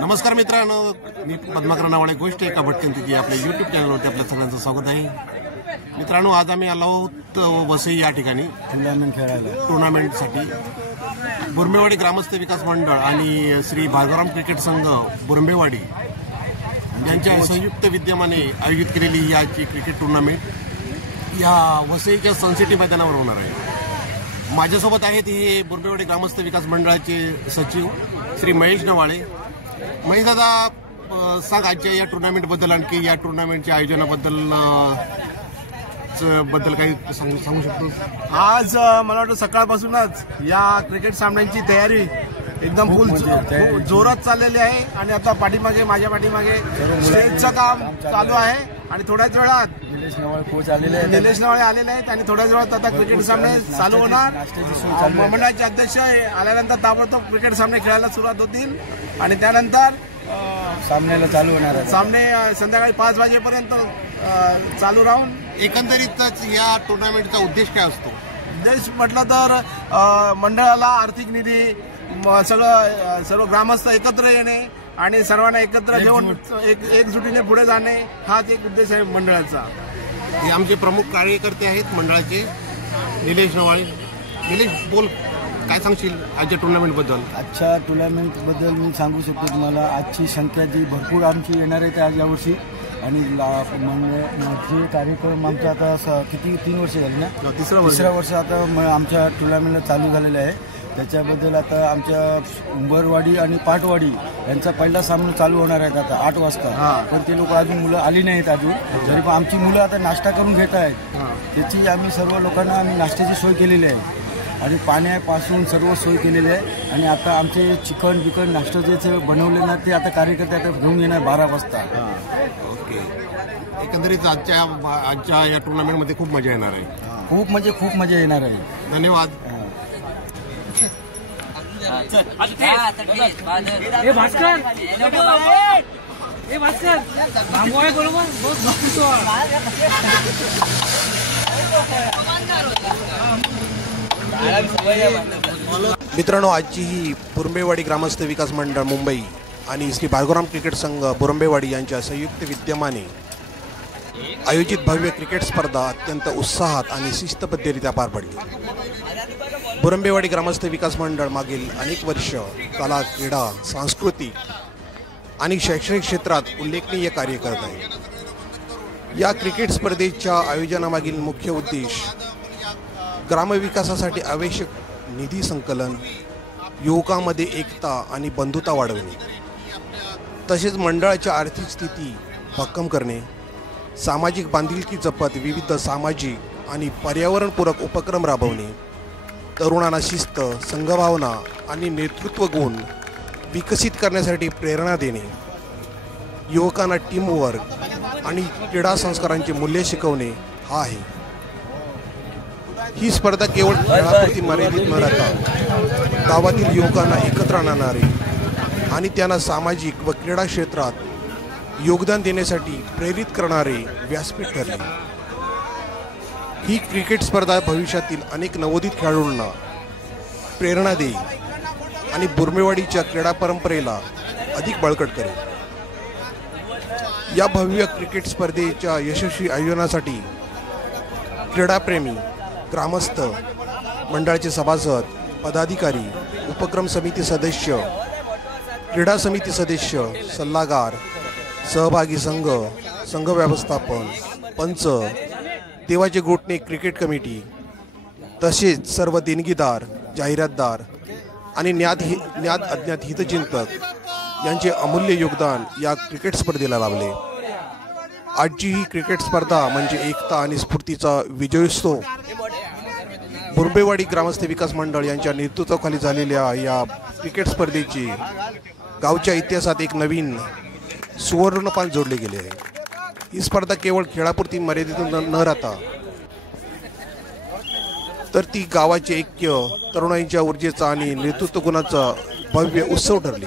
नमस्कार मित्रांनो, मी पद्माकर नावाने गोष्ट एका भटकंतीची आपल्या यूट्यूब चॅनलवरती आपल्या सगळ्यांचं स्वागत आहे. मित्रांनो, आज आम्ही आलो आहोत वसई या ठिकाणी टुर्नामेंटसाठी. बुरंबेवाडी ग्रामस्थ विकास मंडळ आणि श्री भार्गवराम क्रिकेट संघ बुरंबेवाडी यांच्या संयुक्त विद्यमाने आयोजित केलेली याची क्रिकेट टुर्नामेंट या वसईच्या सनसिटी मैदानावर होणार आहे. माझ्यासोबत आहेत हे बुरंबेवाडी ग्रामस्थ विकास मंडळाचे सचिव श्री महेश नवाळे. महेश दादा, सांग आजच्या या टुर्नामेंटबद्दल, आणखी या टुर्नामेंटच्या आयोजनाबद्दल काही सांगू शकतो? आज मला वाटतं सकाळपासूनच या क्रिकेट सामन्यांची तयारी एकदम फुल जोरात चाललेली आहे आणि आता माझ्या पाठीमागे स्टेजचं काम चालू आहे आणि थोड्याच वेळात निलेश नवाळे आलेले आहेत आणि थोड्याच वेळात आता क्रिकेट सामने चालू होणार. मंडळाचे अध्यक्ष आल्यानंतर ताबडतोब क्रिकेट सामने खेळायला सुरुवात होतील आणि त्यानंतर सामन्याला चालू होणार आहे. सामने संध्याकाळी 5 वाजेपर्यंत चालू राहून एकंदरीतच या टुर्नामेंटचा उद्देश काय असतो? उद्देश म्हटलं तर मंडळाला आर्थिक निधी, सर्व ग्रामस्थ एकत्र येणे आणि सर्वांना एकत्र घेऊन एकजुटीने पुढे जाणे, हाच एक उद्देश आहे मंडळाचा. हे आमचे प्रमुख कार्यकर्ते आहेत मंडळाचे, निलेश नवाळे. निलेश, बोल, काय सांगशील आजच्या टुर्नामेंटबद्दल? आजच्या टुर्नामेंटबद्दल मी सांगू शकतो तुम्हाला, आजची संख्या जी भरपूर आमची येणार आहे आज यावर्षी आणि जे कार्यक्रम आमचा आता किती 3 वर्ष झाली ना, तिसरं वर्ष आता आमच्या टुर्नामेंटला चालू झालेलं आहे. त्याच्याबद्दल आता आमच्या उंबरवाडी आणि पाटवाडी यांचा पहिला सामना चालू होणार आहे आता 8 वाजता. पण ते लोक अजून मुलं आली नाहीत अजून, तरी पण आमची मुलं आता नाश्ता करून घेत आहेत. त्याची आम्ही सर्व लोकांना नाश्त्याची सोय केलेली आहे आणि पाण्यापासून सर्व सोय केलेली आहे. आणि आता आमचे चिकन बिकन नाश्ता जे बनवले ना ते आता कार्यकर्ते आता घेऊन येणार 12 वाजता. ओके. एकंदरीत आजच्या या टुर्नामेंटमध्ये खूप मजा येणार आहे. खूप मजा येणार आहे. धन्यवाद. मित्रांनो, आजची ही बुरंबेवाडी ग्रामस्थ विकास मंडळ मुंबई आणि श्री भार्गवराम क्रिकेट संघ बुरंबेवाडी यांच्या संयुक्त विद्यमाने आयोजित भव्य क्रिकेट स्पर्धा अत्यंत उत्साहात आणि शिस्तबद्धरित्या पार पडली. बुरंबेवाडी ग्रामस्थ विकास मंडळ मागील अनेक वर्ष कला, क्रीडा, सांस्कृतिक आणि शैक्षणिक क्षेत्रात उल्लेखनीय कार्य करत आहे. या क्रिकेट स्पर्धेच्या आयोजनामागील मुख्य उद्देश ग्रामविकासासाठी आवश्यक निधी संकलन, युवकांमध्ये एकता आणि बंधुता वाढवणे, तसेच मंडळाची आर्थिक स्थिती भक्कम करणे, सामाजिक बांधिलकी जपत विविध सामाजिक आणि पर्यावरणपूरक उपक्रम राबवणे, तरुणांना शिस्त, संघभावना आणि नेतृत्व गुण विकसित करण्यासाठी प्रेरणा देणे, युवकांना टीमवर्क आणि क्रीडा संस्कारांचे मूल्य शिकवणे हा आहे. ही स्पर्धा केवळ खेळापुरती मर्यादित न राहता गावातील युवकांना एकत्र आणणारे आणि त्यांना सामाजिक व क्रीडा क्षेत्रात योगदान देण्यासाठी प्रेरित करणारे व्यासपीठ ठरले. ही क्रिकेट स्पर्धा भविष्यातील अनेक नवोदित खेळाडूंना प्रेरणा देईल आणि बुरंबेवाडीच्या क्रीडा परंपरेला अधिक बळकट करेल. या भव्य क्रिकेट स्पर्धेच्या यशस्वी आयोजनासाठी क्रीडाप्रेमी, ग्रामस्थ, मंडळाचे सभासद, पदाधिकारी, उपक्रम समिती सदस्य, क्रीडा समिती सदस्य, सल्लागार, सहभागी संघ, संघ व्यवस्थापन, पंच, देवाचे गोठणे क्रिकेट कमिटी, तसेच सर्व देणगीदार, जाहिरातदार आणि ज्ञात अज्ञात हितचिंतक यांचे अमूल्य योगदान या क्रिकेट स्पर्धेला लाभले. आजची ही क्रिकेट स्पर्धा म्हणजे एकता आणि स्फूर्तीचा विजयोत्सव. बुरंबेवाडी ग्रामस्थ विकास मंडळ यांच्या नेतृत्वाखाली झालेल्या या क्रिकेट स्पर्धेची गावच्या इतिहासात एक नवीन सुवर्णपान जोडले गेले आहे. ही स्पर्धा केवळ खेळापुरती मर्यादित न राहता तर ती गावाचे ऐक्य, तरुणांच्या ऊर्जेचा आणि नेतृत्व गुणाचा भव्य उत्सव ठरली.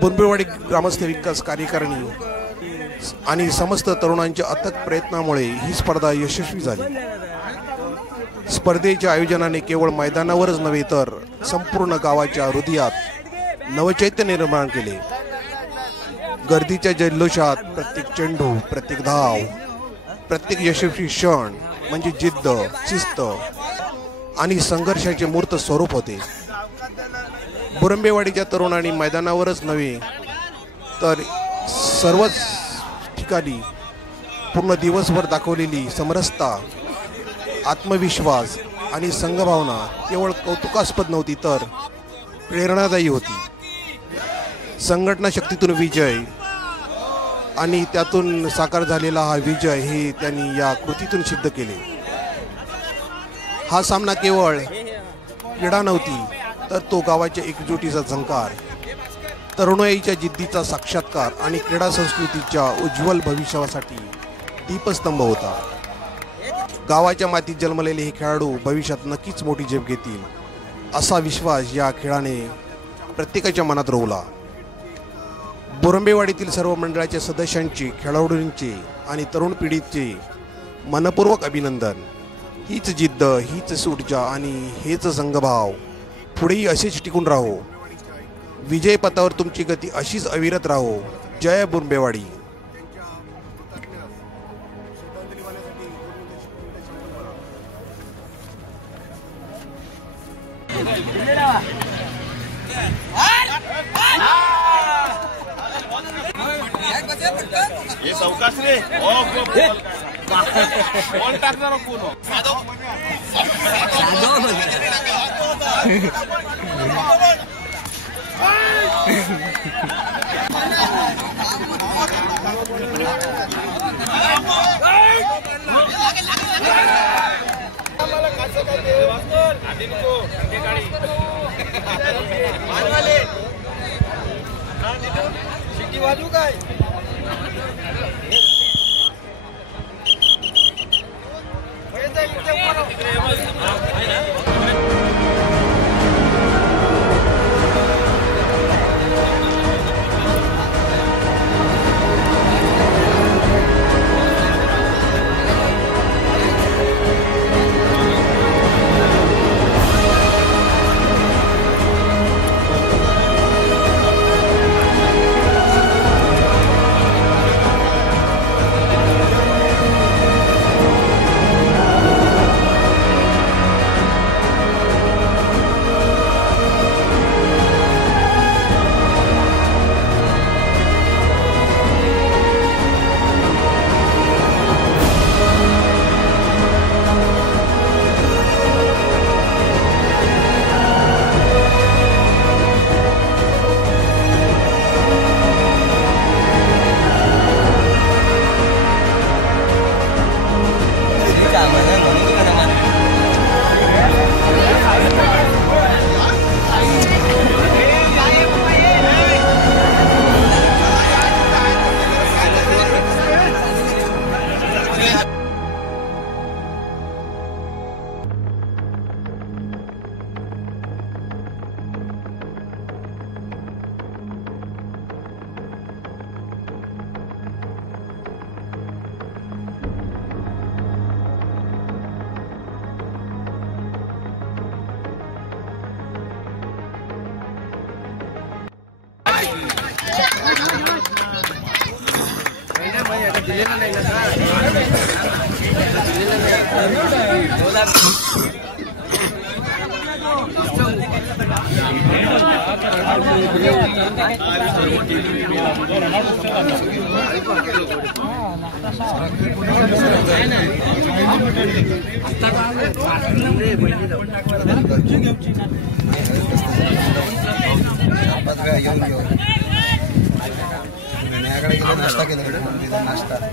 बुरंबेवाडी ग्रामस्थ विकास कार्यकारिणी आणि समस्त तरुणांच्या अथक प्रयत्नामुळे ही स्पर्धा यशस्वी झाली. स्पर्धेच्या आयोजनाने केवळ मैदानावरच नव्हे तर संपूर्ण गावाच्या हृदयात नवचैतन्य निर्माण केले. गर्दीच्या जल्लोषात प्रत्येक चेंडू, प्रत्येक धाव, प्रत्येक यशस्वी क्षण म्हणजे जिद्द, शिस्त आणि संघर्षाचे मूर्त स्वरूप होते. बुरंबेवाडीच्या तरुणांनी मैदानावरच नव्हे तर सर्वच ठिकाणी पूर्ण दिवसभर दाखवलेली समरसता, आत्मविश्वास आणि संघभावना केवळ कौतुकास्पद नव्हती तर प्रेरणादायी होती. संघटना शक्तीतून विजय आणि त्यातून साकार झालेला हा विजय हे त्यांनी या कृतीतून सिद्ध केले. हा सामना केवळ क्रीडा नव्हती तर तो गावाच्या एकजुटीचा झंकार, तरुणाईच्या जिद्दीचा साक्षात्कार आणि क्रीडा संस्कृतीच्या उज्ज्वल भविष्यासाठी दीपस्तंभ होता. गावाच्या मातीत जन्मलेले हे खेळाडू भविष्यात नक्कीच मोठी झेप घेतील असा विश्वास या खेळाने प्रत्येकाच्या मनात रोवला. बुरंबेवाडीतील सर्व मंडळाच्या सदस्यांचे, खेळाडूंचे आणि तरुण पिढीचे मनपूर्वक अभिनंदन. हीच जिद्द, हीच ऊर्जा आणि हेच संघभाव पुढेही असेच टिकून राहो. विजय पथावर तुमची गती अशीच अविरत राहो. जय बुरंबेवाडी. हे सावकाश रे. बॉल टाकणार कोण? शिट्टी वाजू काय?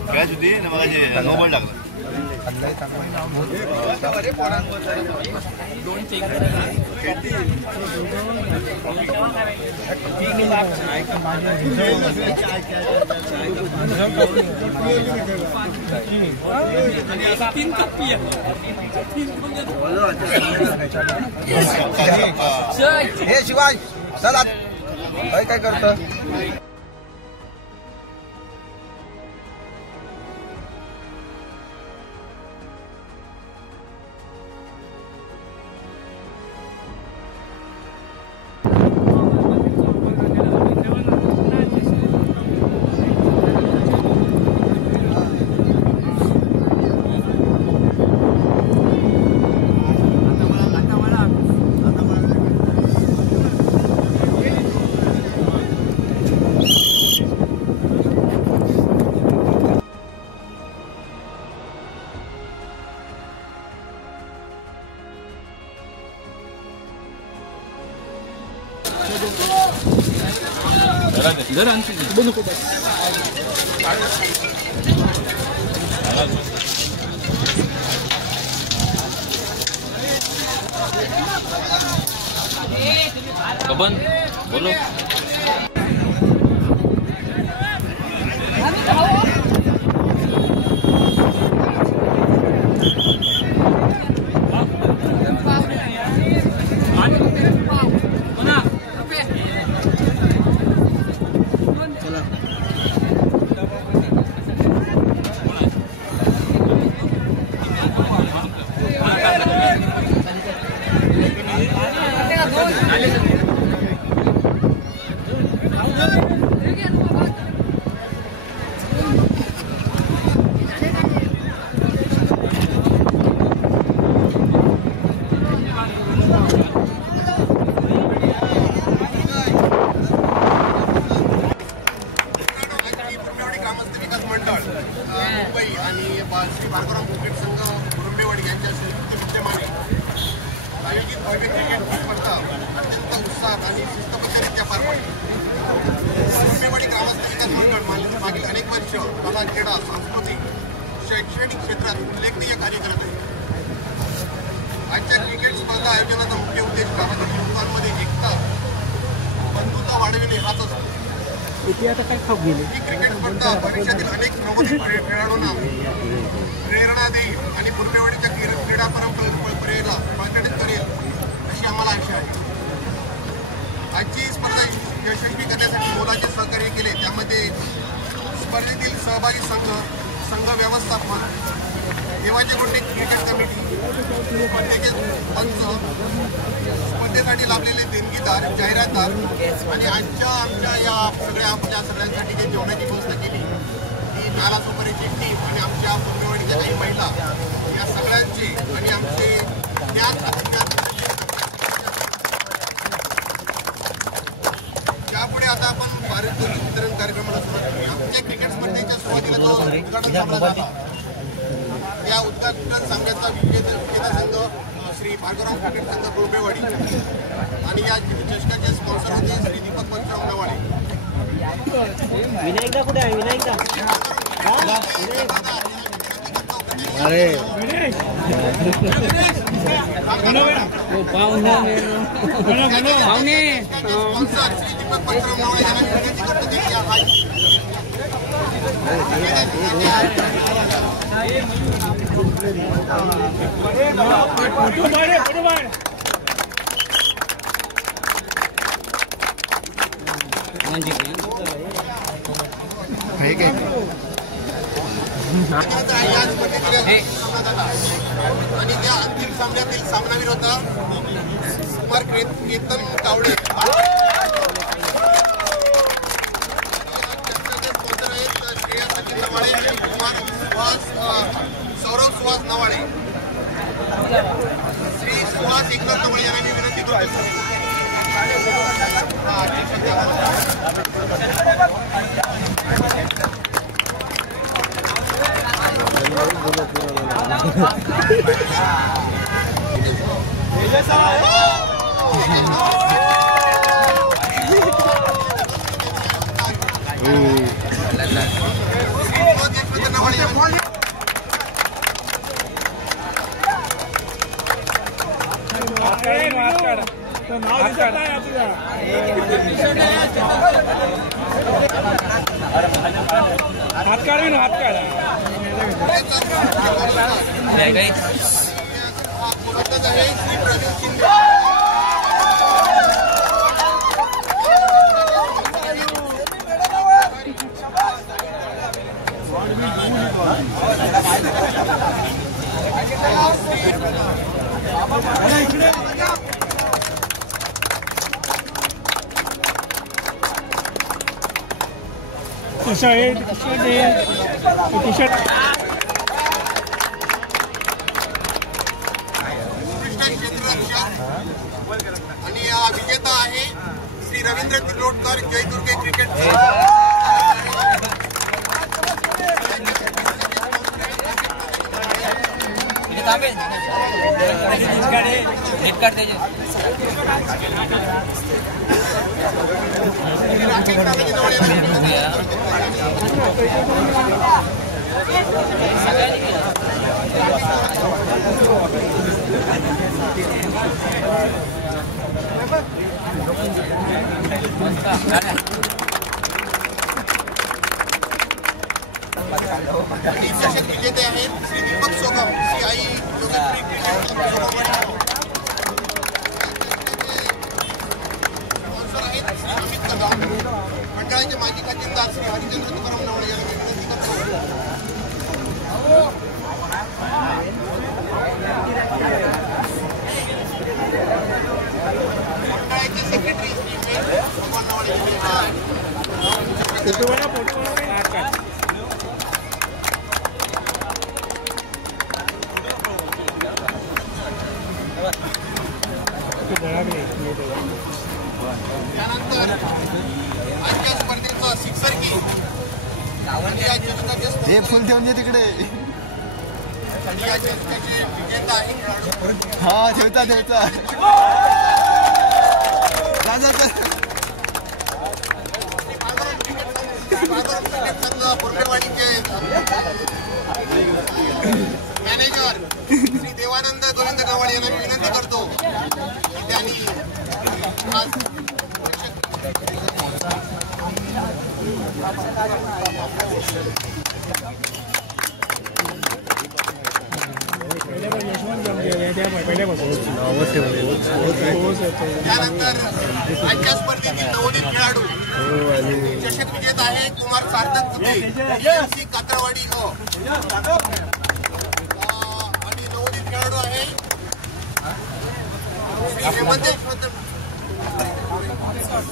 काय होती ना मग मोबाईल टाकला. हे शिवाय चला काय करतं. कबन बोलो मुंबई आणि श्री भार्गवराम क्रिकेट संघ कुरुंबेवाडी यांच्या संयुक्त विद्यमाने आयोजित भव्य क्रिकेट स्पर्धा अत्यंत उत्साहात आणि शिस्तबद्धरित्या पार पडली. कुरुंबेवाडी ग्रामस्थ विकास मंडळ मागील अनेक वर्ष कला, क्रीडा, सांस्कृतिक, शैक्षणिक क्षेत्रात उल्लेखनीय कार्य करत आहे. आजच्या क्रिकेट स्पर्धा आयोजनाचा मुख्य उद्देश गावातील युवकांमध्ये एकता, बंधुता वाढविणे हाच असतो. ही क्रिकेट स्पर्धा भविष्यातील अनेक नवोदित खेळाडूंना प्रेरणा देईल आणि कुरुंबेवाडीच्या क्रीडा परंपरेला बळकट करेल अशी आम्हाला आशा आहे. आजची स्पर्धा यशस्वी करण्यासाठी मोलाचे सहकार्य केले. त्यामध्ये स्पर्धेतील सहभागी संघ व्यवस्थापन, देवाचे गोटे क्रिकेट कमिटी, स्पर्धेचे पंच, स्पर्धेसाठी लाभलेले देणगीदार, जाहिरातदार आणि आमच्या या आपल्या सगळ्यांसाठी जे जेवणाची व्यवस्था केली ती नाला सुपारीची टीम आणि आमच्या कुरुंबेवाडीच्या काही महिला या सगळ्यांचे आणि आमचे ज्ञान यापुढे आता आपण पारितोषिक वितरण कार्यक्रमाला सुरुवात करूया. आमच्या क्रिकेट स्पर्धेच्या सुरुवातीला जो उद्घाटन सामना झाला त्या उद्घाटन सामन्याचा विजेता संघ श्री भार्गवराम क्रिकेट संघ कुरुंबेवाडी आणि या चषकाचे स्पॉन्सर होते श्री दीपक पंचराव नवाळे. विनायकदा कुठे आहे? विनायकदा स्पॉन्सर श्री दीपक पंचराव नवाळे यांना विनंती करतो की आणि त्या अंतिम सामन्यातील सामनावीर होता कुमार केतन कावडे. स्पॉन्सर आहेत श्रेया सचिन नवाळे आणि कुमार सौरभ सुहास नवाळे. श्री सुहास एकनाथ नवाळे यांना मी विनंती करतो. आणि विजेता आहे श्री रवींद्र तिरोडकर जयदुर्गे क्रिकेट विजेते आहेत श्री दीपक सोगम, श्री आई योगेश्वरी क्रिकेट स्पॉन्सर आहेत श्री अमित कदम, मंडळाचे माजी खजिनदार श्री हरिचंद्र तुकाराम नवळे यांना विनंती करतो. मंडळाचे सेक्रेटरी श्री भगवान नवळे त्यानंतर आजच्या स्पर्धेचं सिक्सर की हे फुल ठेवून तिकडे. या चषकाचे विजेता आहे हा ठेवता बुर्डेवाडीचे मॅनेजर श्री देवानंद गोविंद गव्हाळे यांना मी विनंती करतो की त्यांनी आज त्यानंतर आजच्या स्पर्धेतील नवोदित खेळाडू चषक विजेता आहे कुमार सार्थक कुटे, DMC कातरवाडी आणि नवोदित खेळाडू आहे श्री हेमंत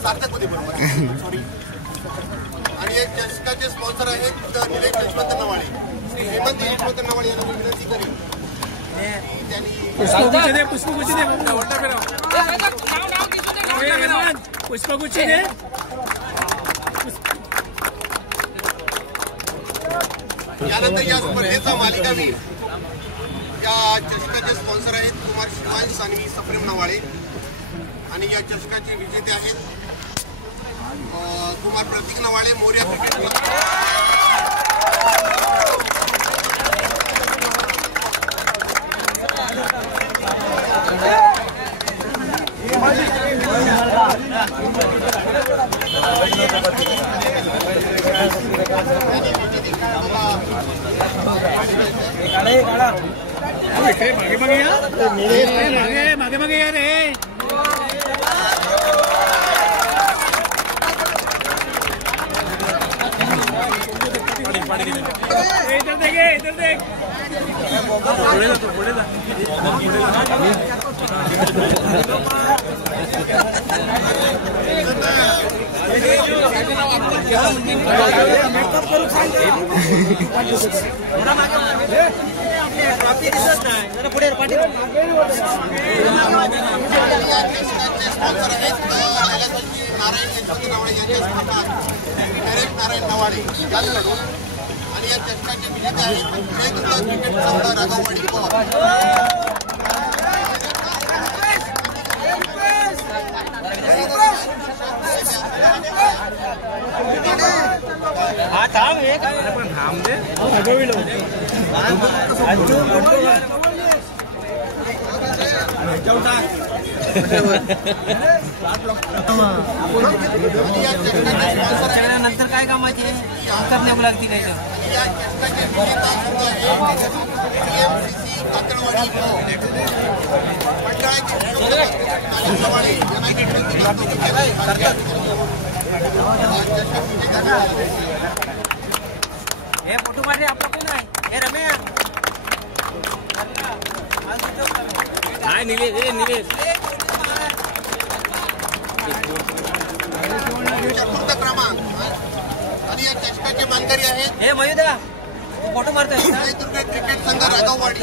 सार्थक कुटे बरोबर सॉरी. आणि या चषकाचे स्पॉन्सर आहेत निलेश यशवंत नवाळे. श्री हेमंत यशवंत नवाळे यांना मी विनंती करेन पुष्पगुच्छ दे. त्यानंतर या स्पर्धेचा मालिकावीर या चषकाचे स्पॉन्सर आहेत कुमार शिवांश सानवी सप्रेम नवाळे आणि या चषकाचे विजेते आहेत कुमार प्रतीक नवाळे मोर्या क्रिकेट क्लब. मागे मागे या रे. इधर देखे इधर देख. पुढे पाठी नारायण यशवंत नवाळे यांच्या स्पर्धात नरेश नारायण नवाळे आणि या चषकाचे विजेते आहेत क्रिकेट संघ राघववाडी पवार. नंतर काय कामाचे करण्यावर लागते काय या चषकाचे विजेता संघ आहे कातरवाडी मंडळाचे नवाळे यांना विनंती करतो की हे फोटो काढे आपला कोण आहे हे रमेश नाही निलेश निलेश चतुर्थ क्रमांक आणि या चषकाचे मानकरी आहेत हे मयुदा फोटो मारतोय दुर्ग क्रिकेट संघ राघववाडी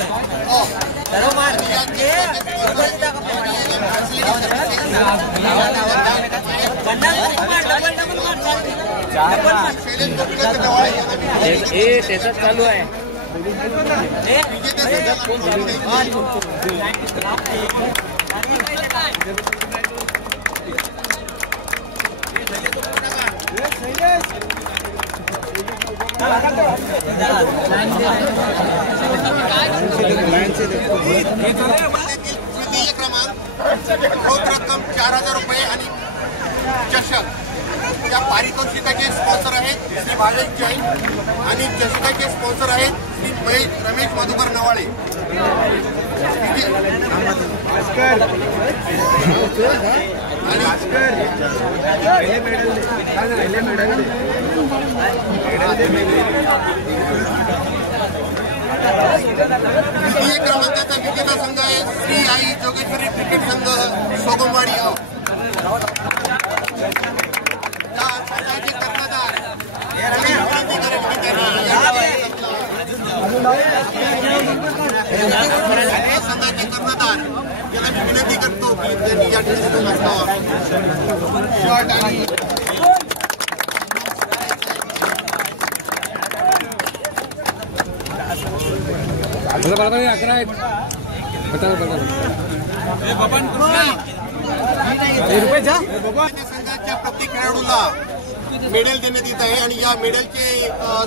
त्याच चालू आहे. द्वितीय क्रमांक रोख रक्कम 4,000 रुपये आणि चषक. या पारितोषिकाचे स्पॉन्सर आहेत श्री भावेश जैन आणि चषकाचे स्पॉन्सर आहेत श्री रमेश मधुकर नवाळे. द्वितीय क्रमांकाचा विजेता संघ आहे श्री आई जोगेश्वरी क्रिकेट संघ सोगमवाडी. या संघाचे कर्णधार संघाचे कर्णधार याला मी विनंती करतो की त्यांनी या ठिकाणी शॉट आणि संघाच्या प्रत्येक खेळाडूला मेडल देण्यात येत आहे आणि या मेडलचे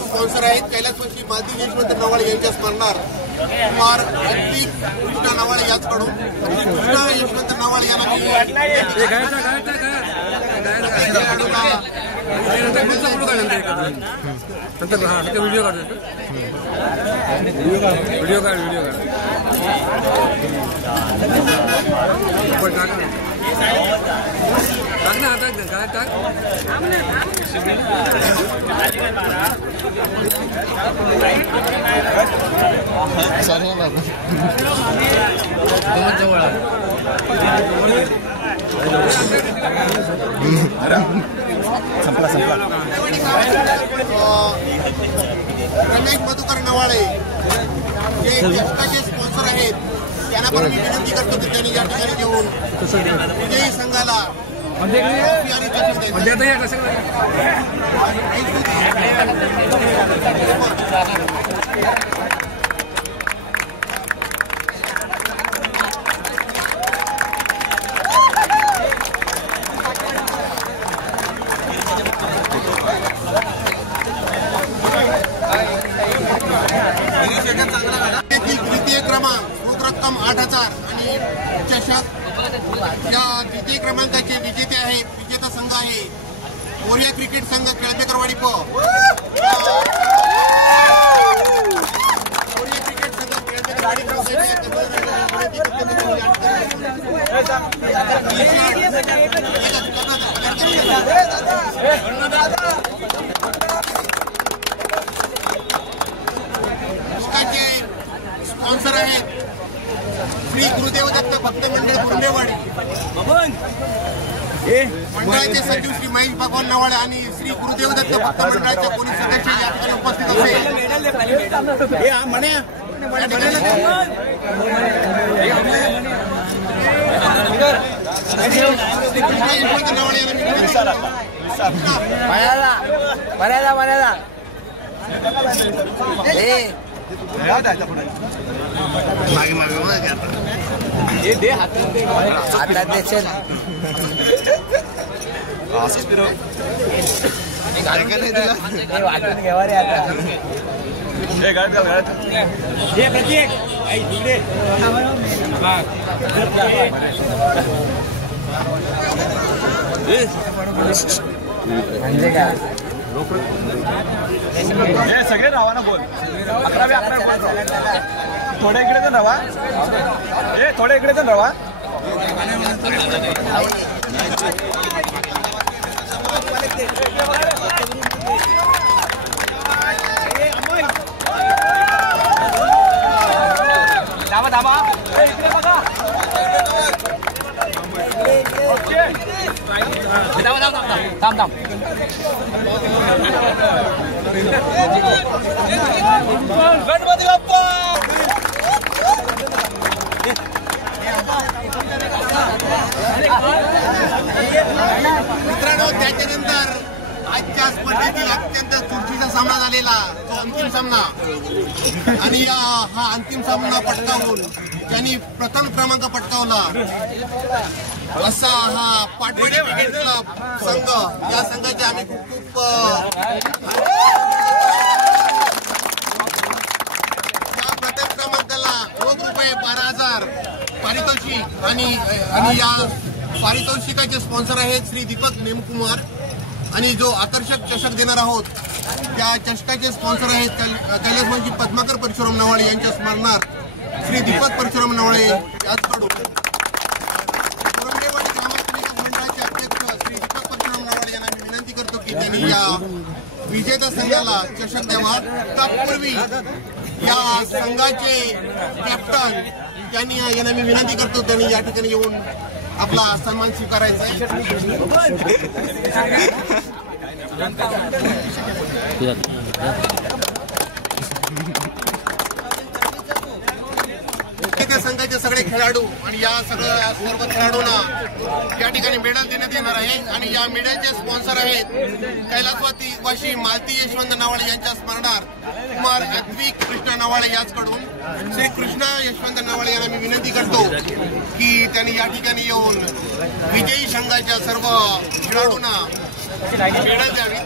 स्पॉन्सर आहेत कैलासवासी मालती यशवंत नवाळे यांच्या स्मरणार्थ कुमार आर्थिक कृष्णा नवाळे याचकडून कृष्णा यशवंत नवाळे यांना रमेश मधुकर नवाळे जे चषकाचे स्पॉन्सर आहेत त्यांना पण मी विनंती करतो की त्यांनी या ठिकाणी घेऊन विजयी संघाला द्वितीय क्रमांक रोख रक्कम 8,000 आणि चषक. या द्वितीय क्रमांकाचे विजेते आहेत विजेता संघ आहे कोरिया क्रिकेट संघ केळबेकरवाडी कोरिया क्रिकेट संघ केळबेकरवाडी स्पॉन्सर आहेत श्री गुरुदेव दत्त भक्त मंडळ कुंडेवाडी. मंडळाचे सचिव श्री महेश भगवान नवाळे आणि श्री गुरुदेव दत्त भक्त मंडळाच्या पोलीस सदस्य या ठिकाणी उपस्थित असेल. मागे मागे हातात देशील असंच फिरव वाटून घ्यावा रे आता म्हणजे काय सगळे राहा ना बोल 11 बोल थोडे इकडे तर राहा थोडे इकडे तर राहा दाबा दाबा इकडे बघा थांब थांब गणपती बाप्पा मित्रांनो त्याच्यानंतर आजच्या स्पर्धेत स्पर्धेतील अत्यंत चुरशीचा सामना झालेला तो अंतिम सामना आणि हा अंतिम सामना पटकावून ज्यांनी प्रथम क्रमांक पटकावला असा हा पाटवडी क्रिकेट क्लब संघ, या संघाचे आम्ही खूप या प्रथम क्रमांकाला रोख रुपये 12,000 पारितोषिक आणि या पारितोषिकाचे स्पॉन्सर आहेत श्री दीपक नेमकुमार आणि जो आकर्षक चषक देणार आहोत त्या चषकाचे स्पॉन्सर आहेत कैलासवासी पद्माकर परशुराम नवाळे यांच्या स्मरणार्थ श्री दीपक परशुराम नवाळे याचकडून पुरंदेवाडी ग्रामस्थ विकास मंडळाचे अध्यक्ष श्री दीपक परशुराम नवाळे यांना मी विनंती करतो की त्यांनी या विजेता संघाला चषक द्यावा. तत्पूर्वी या संघाचे कॅप्टन त्यांनी यांना मी विनंती करतो त्यांनी या ठिकाणी येऊन आपला सन्मान स्वीकारायचा आहे. संघाचे सगळे खेळाडू आणि या सर्व खेळाडूंना या ठिकाणी मेडल देण्यात येणार आहे आणि या मेडलचे स्पॉन्सर आहेत कैलासवासी मालती यशवंत नवाळे यांच्या स्मरणार्थ कुमार अद्विक कृष्णा नवाळे याचकडून श्री कृष्णा यशवंत नवाळे यांना मी विनंती करतो की त्यांनी या ठिकाणी येऊन विजयी संघाच्या सर्व खेळाडूंना मेडल द्यावी.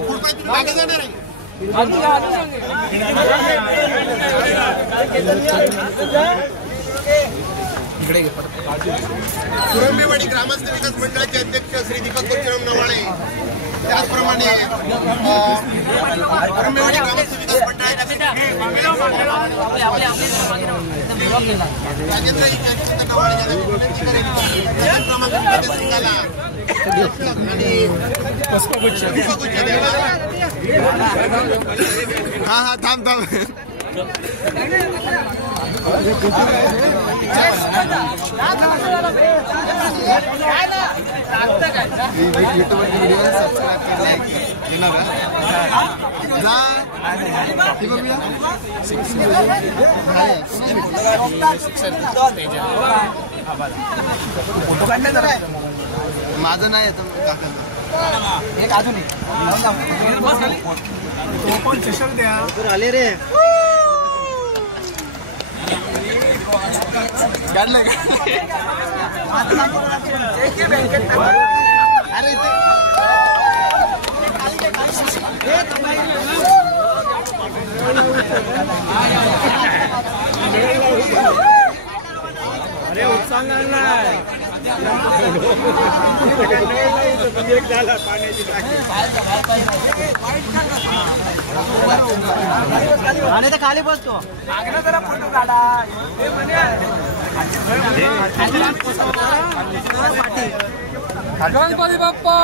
फुटपाथ तुम्ही मागे जाणार आहे. पुरंदेवाडी ग्रामस्थ विकास मंडळाचे अध्यक्ष श्री दीपक परशुराम नवाळे, त्याचप्रमाणे पुरंदेवाडी ग्रामस्थ विकास मंडळाचे राजेंद्रजी जयवंत नवाळे यांना विनंती करेन की क्रमांक संघाला आणि पुष्पगुच्छ द्यावा. हा थांब माझं नाही येत एक अजून तो पण चषक द्या आले रे अरे उत्साह आणि तर खाली बसतो जरा फोटो काढा. गणपती बाप्पा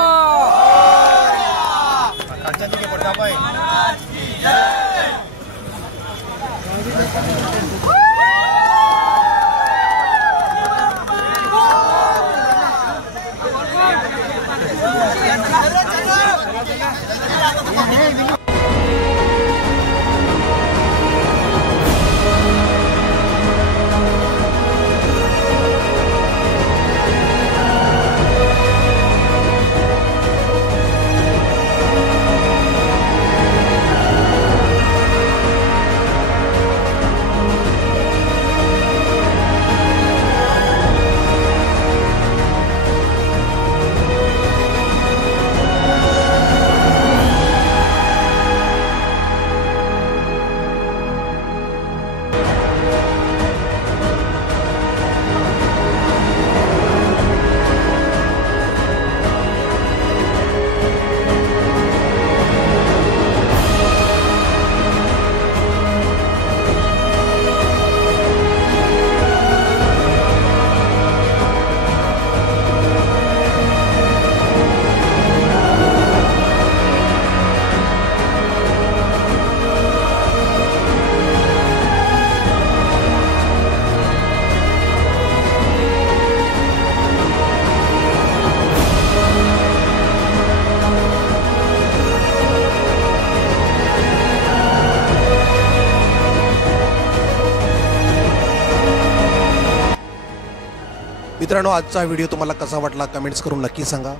मित्रांनो, आजचा व्हिडिओ तुम्हाला कसा वाटला कमेंट्स करून नक्की सांगा.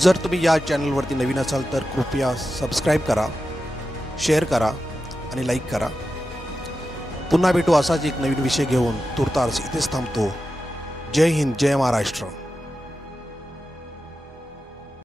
जर तुम्ही या चॅनलवरती नवीन असाल तर कृपया सबस्क्राईब करा, शेअर करा आणि लाईक करा. पुन्हा भेटू असाच एक नवीन विषय घेऊन. तुर्तास इथेच थांबतो. जय हिंद, जय महाराष्ट्र.